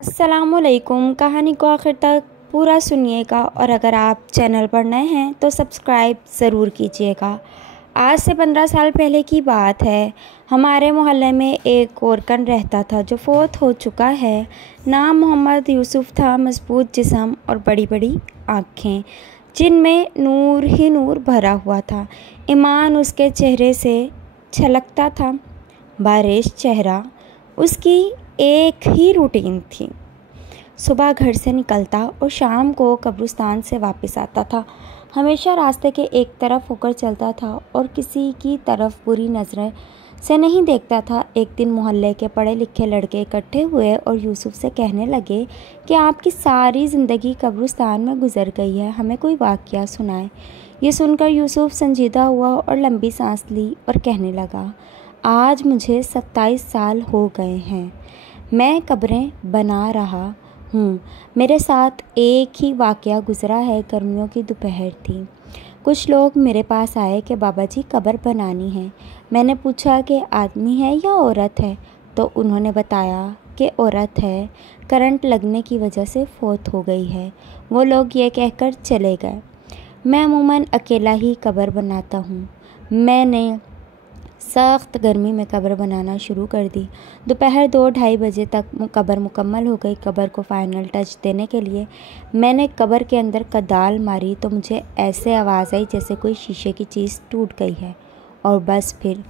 अस्सलामुअलैकुम। कहानी को आखिर तक पूरा सुनिएगा और अगर आप चैनल पर नए हैं तो सब्सक्राइब ज़रूर कीजिएगा। आज से 15 साल पहले की बात है। हमारे मोहल्ले में एक गोरकन रहता था जो फ़ौत हो चुका है। नाम मोहम्मद यूसुफ़ था। मजबूत जिस्म और बड़ी बड़ी आँखें जिनमें नूर ही नूर भरा हुआ था। ईमान उसके चेहरे से छलकता था। बारिश चेहरा उसकी एक ही रूटीन थी। सुबह घर से निकलता और शाम को कब्रिस्तान से वापस आता था। हमेशा रास्ते के एक तरफ होकर चलता था और किसी की तरफ बुरी नज़रें से नहीं देखता था। एक दिन मोहल्ले के पढ़े लिखे लड़के इकट्ठे हुए और यूसुफ से कहने लगे कि आपकी सारी ज़िंदगी कब्रिस्तान में गुजर गई है, हमें कोई वाक़या सुनाए। ये सुनकर यूसुफ संजीदा हुआ और लंबी सांस ली और कहने लगा, आज मुझे 27 साल हो गए हैं। मैं कब्रें बना रहा हूँ। मेरे साथ एक ही वाक़या गुज़रा है। गर्मियों की दोपहर थी। कुछ लोग मेरे पास आए कि बाबा जी कब्र बनानी है। मैंने पूछा कि आदमी है या औरत है, तो उन्होंने बताया कि औरत है, करंट लगने की वजह से फ़ौत हो गई है। वो लोग ये कहकर चले गए। मैं अमूमन अकेला ही कब्र बनाता हूँ। मैंने सख्त गर्मी में कब्र बनाना शुरू कर दी। दोपहर 2-2:30 बजे तक कब्र मुकम्मल हो गई। कब्र को फाइनल टच देने के लिए मैंने कब्र के अंदर कदाल मारी तो मुझे ऐसे आवाज़ आई जैसे कोई शीशे की चीज़ टूट गई है और बस फिर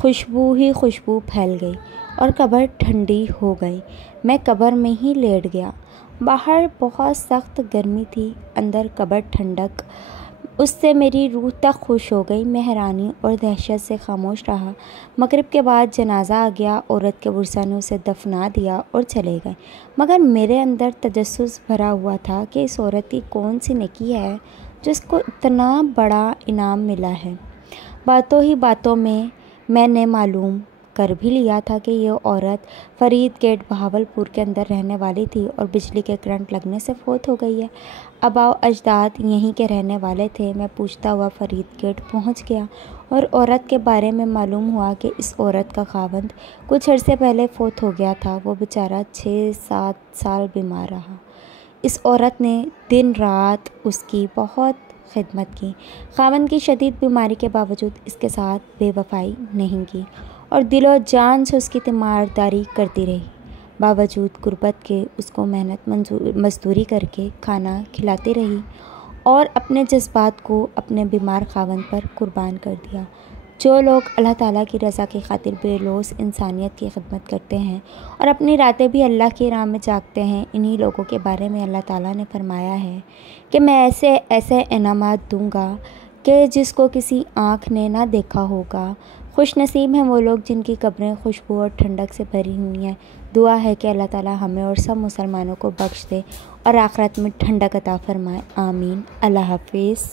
खुशबू ही खुशबू फैल गई और कब्र ठंडी हो गई। मैं कब्र में ही लेट गया। बाहर बहुत सख्त गर्मी थी, अंदर कब्र ठंडक। उससे मेरी रूह तक खुश हो गई। मैं हैरानी और दहशत से खामोश रहा। मगरिब के बाद जनाजा आ गया। औरत के वर्सा ने उसे दफना दिया और चले गए। मगर मेरे अंदर तजस्सुस भरा हुआ था कि इस औरत की कौन सी नेकी है जिसको इतना बड़ा इनाम मिला है। बातों ही बातों में मैंने मालूम कर भी लिया था कि ये औरत फरीद गेट बहावलपुर के अंदर रहने वाली थी और बिजली के करंट लगने से फ़ौत हो गई है। आबाओ अजदाद यहीं के रहने वाले थे। मैं पूछता हुआ फरीद गेट पहुंच गया और औरत के बारे में मालूम हुआ कि इस औरत का खावंद कुछ अरसे पहले फ़ौत हो गया था। वो बेचारा 6-7 साल बीमार रहा। इस औरत ने दिन रात उसकी बहुत खिदमत की। खावंद की शदीद बीमारी के बावजूद इसके साथ बेवफाई नहीं की और दिलो जान से उसकी तीमारदारी करती रही। बावजूद गुर्बत के उसको मेहनत मजदूरी करके खाना खिलाती रही और अपने जज्बात को अपने बीमार खावंद पर कुर्बान कर दिया। जो लोग अल्लाह ताला की रज़ा की खातिर बेलौस इंसानियत की खिदमत करते हैं और अपनी रातें भी अल्लाह की राह में जागते हैं, इन्हीं लोगों के बारे में अल्लाह ताला ने फरमाया है कि मैं ऐसे ऐसे इनामात दूँगा कि जिसको किसी आँख ने ना देखा होगा। खुश नसीब हैं वो लोग जिनकी कब्रें खुशबू और ठंडक से भरी हुई हैं। दुआ है कि अल्लाह ताला हमें और सब मुसलमानों को बख्श दे और आखिरत में ठंडक अता फरमाए। आमीन। अल्लाह हाफिज़।